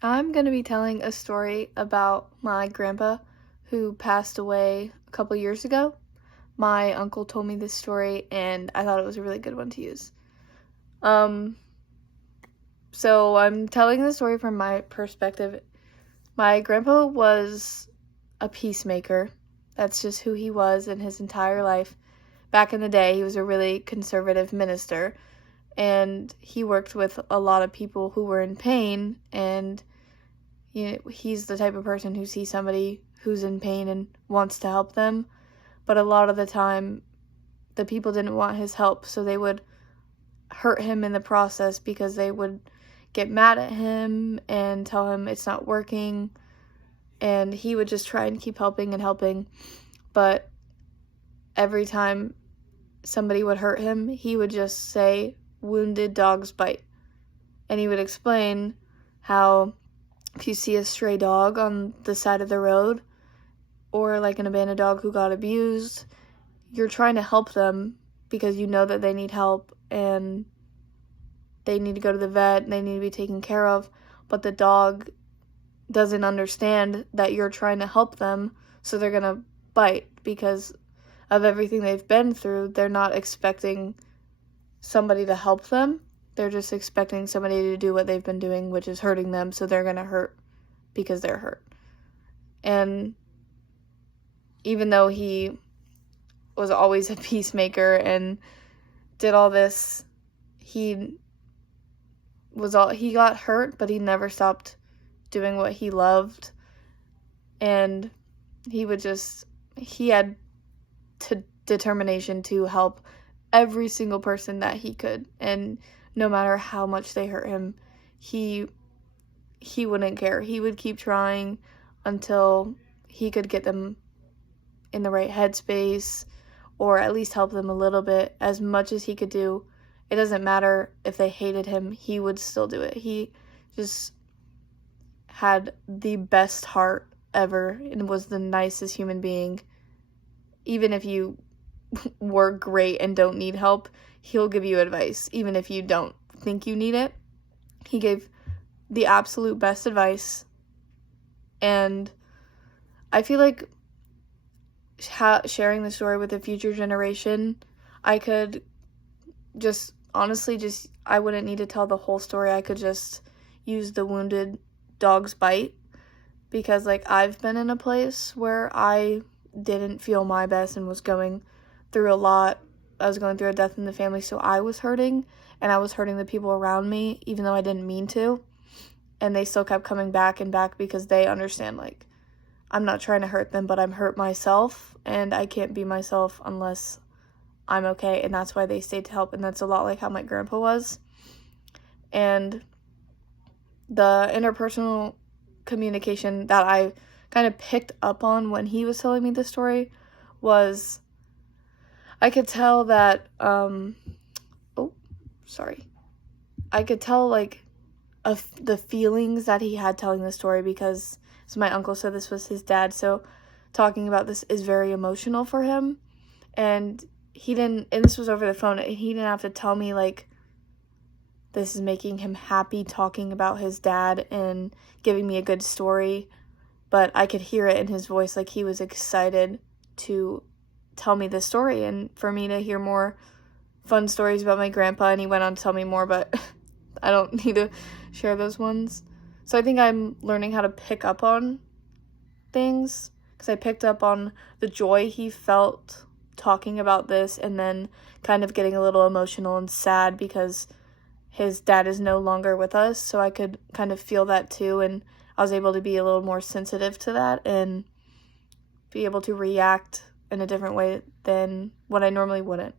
I'm going to be telling a story about my grandpa who passed away a couple years ago. My uncle told me this story and I thought it was a really good one to use. Um, so I'm telling the story from my perspective. My grandpa was a peacemaker. That's just who he was in his entire life. Back in the day, he was a really conservative minister and he worked with a lot of people who were in pain, and he's the type of person who sees somebody who's in pain and wants to help them, but a lot of the time the people didn't want his help, so they would hurt him in the process because they would get mad at him and tell him it's not working, and he would just try and keep helping and helping, but every time somebody would hurt him, he would just say, "Wounded dogs bite." And he would explain how if you see a stray dog on the side of the road or like an abandoned dog who got abused, you're trying to help them because you know that they need help and they need to go to the vet and they need to be taken care of, but the dog doesn't understand that you're trying to help them, so they're gonna bite because of everything they've been through. They're not expecting somebody to help them. They're just expecting somebody to do what they've been doing, which is hurting them, so they're gonna hurt because they're hurt. And even though he was always a peacemaker and did all this, he got hurt, but he never stopped doing what he loved. And he had determination to help every single person that he could, and no matter how much they hurt him, he wouldn't care. He would keep trying until he could get them in the right headspace, or at least help them a little bit, as much as he could do. It doesn't matter if they hated him, he would still do it. He just had the best heart ever and was the nicest human being. Even if you were great and don't need help, he'll give you advice, even if you don't think you need it. He gave the absolute best advice, and I feel like sharing the story with a future generation, I could just honestly I wouldn't need to tell the whole story. I could just use the wounded dog's bite, because like I've been in a place where I didn't feel my best and was going through a lot. I was going through a death in the family, so I was hurting, and I was hurting the people around me, even though I didn't mean to, and they still kept coming back and back because they understand, like, I'm not trying to hurt them, but I'm hurt myself, and I can't be myself unless I'm okay, and that's why they stayed to help, and that's a lot like how my grandpa was. And the interpersonal communication that I kind of picked up on when he was telling me the story was, I could tell that, I could tell, like, of the feelings that he had telling the story, because, so my uncle said this was his dad, so talking about this is very emotional for him, and this was over the phone, and he didn't have to tell me, like, this is making him happy talking about his dad and giving me a good story, but I could hear it in his voice, like he was excited to tell me this story and for me to hear more fun stories about my grandpa, and he went on to tell me more, but I don't need to share those ones. So I think I'm learning how to pick up on things, because I picked up on the joy he felt talking about this, and then kind of getting a little emotional and sad because his dad is no longer with us, so I could kind of feel that too, and I was able to be a little more sensitive to that and be able to react in a different way than what I normally wouldn't.